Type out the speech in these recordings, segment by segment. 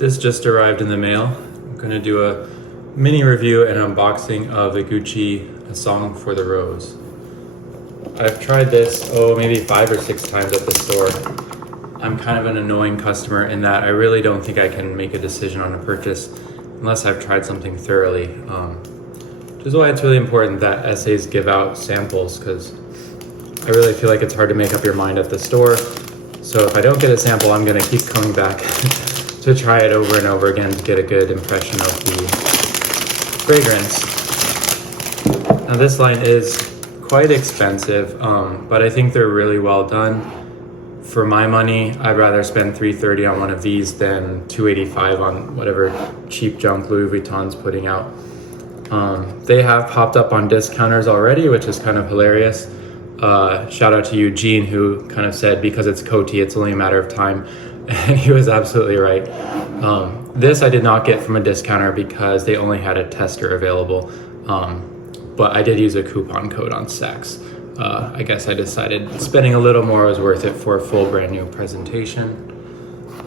This just arrived in the mail. I'm going to do a mini review and unboxing of the Gucci A Song for the Rose. I've tried this, maybe 5 or 6 times at the store. I'm kind of an annoying customer in that I really don't think I can make a decision on a purchase unless I've tried something thoroughly. Which is why it's really important that essays give out samples, because I really feel like it's hard to make up your mind at the store. So if I don't get a sample, I'm going to keep coming back to try it over and over again to get a good impression of the fragrance. Now this line is quite expensive, but I think they're really well done. For my money, I'd rather spend $330 on one of these than $285 on whatever cheap junk Louis Vuitton's putting out. They have popped up on discounters already, which is kind of hilarious. Shout out to Eugene, who kind of said because it's Coty, it's only a matter of time. And he was absolutely right. This I did not get from a discounter because they only had a tester available. But I did use a coupon code on Saks. I guess I decided spending a little more was worth it for a full brand new presentation.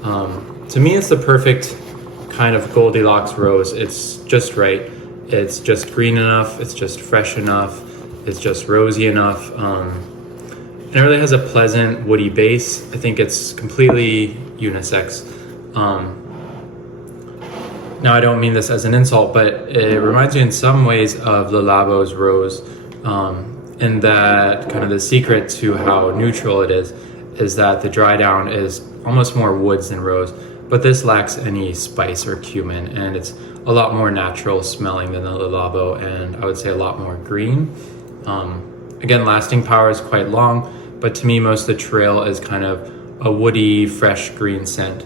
To me, it's the perfect kind of Goldilocks rose. It's just right. It's just green enough. It's just fresh enough. It's just rosy enough. And it really has a pleasant woody base. I think it's completely unisex. Now I don't mean this as an insult, but it reminds me in some ways of Le Labo's rose, in that kind of the secret to how neutral it is that the dry down is almost more woods than rose, but this lacks any spice or cumin, and it's a lot more natural smelling than the Le Labo, and I would say a lot more green. Again, lasting power is quite long, but to me, most of the trail is kind of a woody, fresh green scent.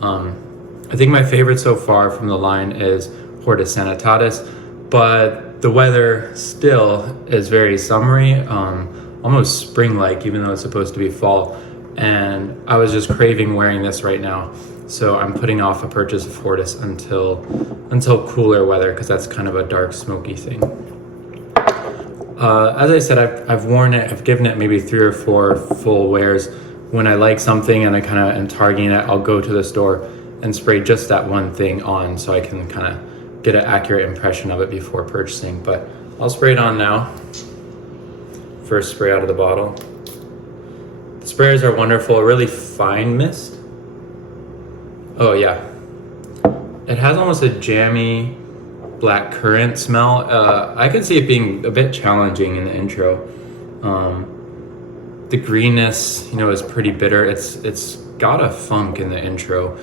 I think my favorite so far from the line is Hortus Sanitatis, but the weather still is very summery, almost spring-like, even though it's supposed to be fall. And I was just craving wearing this right now. So I'm putting off a purchase of Hortus until cooler weather, because that's kind of a dark, smoky thing. As I said, I've worn it, I've given it maybe 3 or 4 full wears. When I like something and I kind of am targeting it, I'll go to the store and spray just that one thing on so I can kind of get an accurate impression of it before purchasing. But I'll spray it on now. First spray out of the bottle. The sprayers are wonderful, a really fine mist. Oh yeah. It has almost a jammy black currant smell. I could see it being a bit challenging in the intro. The greenness, is pretty bitter. It's got a funk in the intro,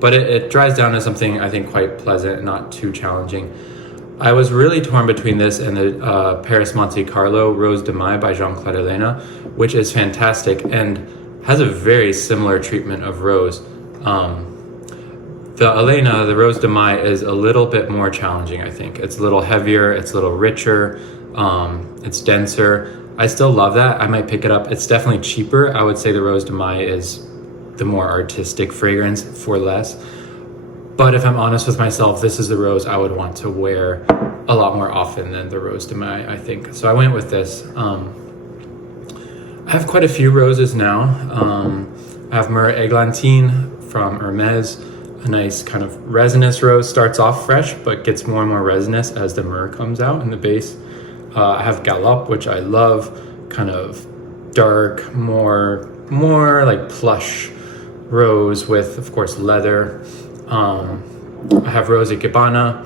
but it dries down to something I think quite pleasant, not too challenging. I was really torn between this and the Paris Monte Carlo Rose de Mai by Jean-Claude Elena, which is fantastic and has a very similar treatment of rose. The Elena, the Rose de Mai, is a little bit more challenging, I think. It's a little heavier, it's a little richer, it's denser. I still love that. I might pick it up. It's definitely cheaper. I would say the Rose de Mai is the more artistic fragrance for less. But if I'm honest with myself, this is the rose I would want to wear a lot more often than the Rose de Mai, I think. So I went with this. I have quite a few roses now. I have Myrrh Eglantine from Hermes. A nice kind of resinous rose, starts off fresh but gets more and more resinous as the myrrh comes out in the base. I have Galop, which I love, kind of dark, more like plush rose with, of course, leather. I have Rose Gabbana,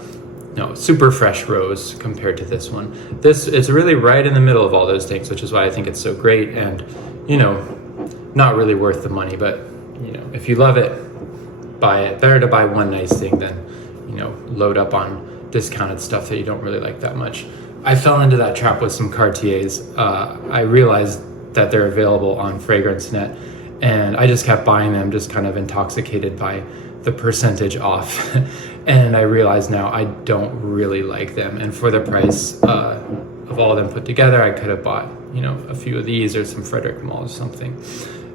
super fresh rose compared to this one. This is really right in the middle of all those things, which is why I think it's so great and, not really worth the money, but, if you love it, buy it. Better to buy one nice thing than, load up on discounted stuff that you don't really like that much. I fell into that trap with some Cartiers. I realized that they're available on FragranceNet, and I just kept buying them, just kind of intoxicated by the percentage off. And I realize now I don't really like them. And for the price of all of them put together, I could have bought, a few of these or some Frederic Malle or something.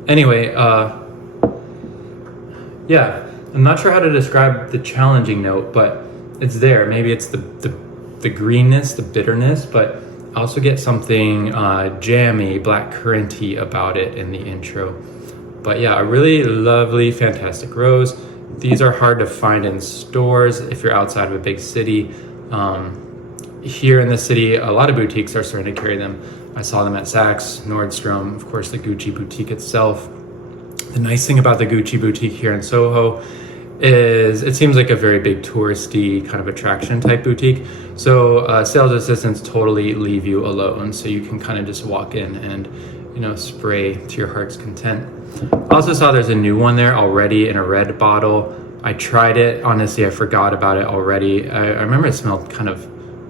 Anyway, yeah, I'm not sure how to describe the challenging note, but it's there. Maybe it's the greenness, the bitterness, but I also get something jammy, black curranty about it in the intro. But yeah, a really lovely, fantastic rose. These are hard to find in stores if you're outside of a big city. Here in the city, a lot of boutiques are starting to carry them. I saw them at Saks, Nordstrom, of course, the Gucci boutique itself. The nice thing about the Gucci boutique here in Soho is it seems like a very big touristy kind of attraction type boutique. So sales assistants totally leave you alone. So you can kind of just walk in and, you know, spray to your heart's content. I also saw there's a new one there already in a red bottle. I tried it. Honestly, I forgot about it already. I remember it smelled kind of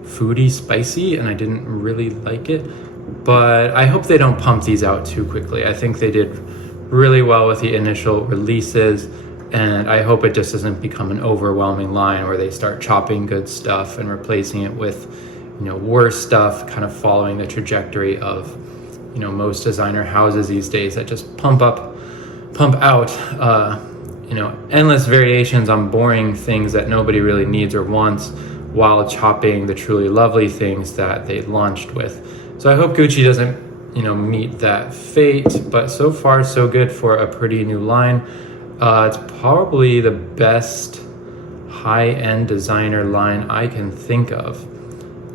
foodie, spicy, and I didn't really like it. But I hope they don't pump these out too quickly. I think they did really well with the initial releases, and I hope it just doesn't become an overwhelming line where they start chopping good stuff and replacing it with, you know, worse stuff, kind of following the trajectory of, you know, most designer houses these days that just pump out, you know, endless variations on boring things that nobody really needs or wants, while chopping the truly lovely things that they launched with. So I hope Gucci doesn't, you know, meet that fate, but so far so good for a pretty new line. It's probably the best high-end designer line I can think of.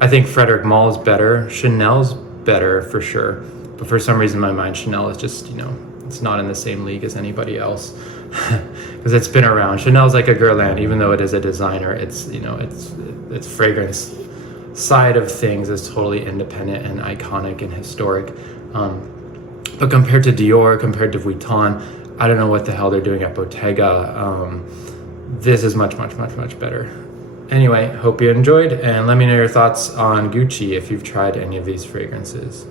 I think Frederic Mall's better, Chanel's better for sure, but for some reason in my mind Chanel is just, you know, it's not in the same league as anybody else because it's been around. Chanel's like a Guerlain, even though it is a designer, it's, you know, its fragrance side of things is totally independent and iconic and historic. But compared to Dior, compared to Vuitton, I don't know what the hell they're doing at Bottega. This is much, much, much, much better. Anyway, hope you enjoyed, and let me know your thoughts on Gucci if you've tried any of these fragrances.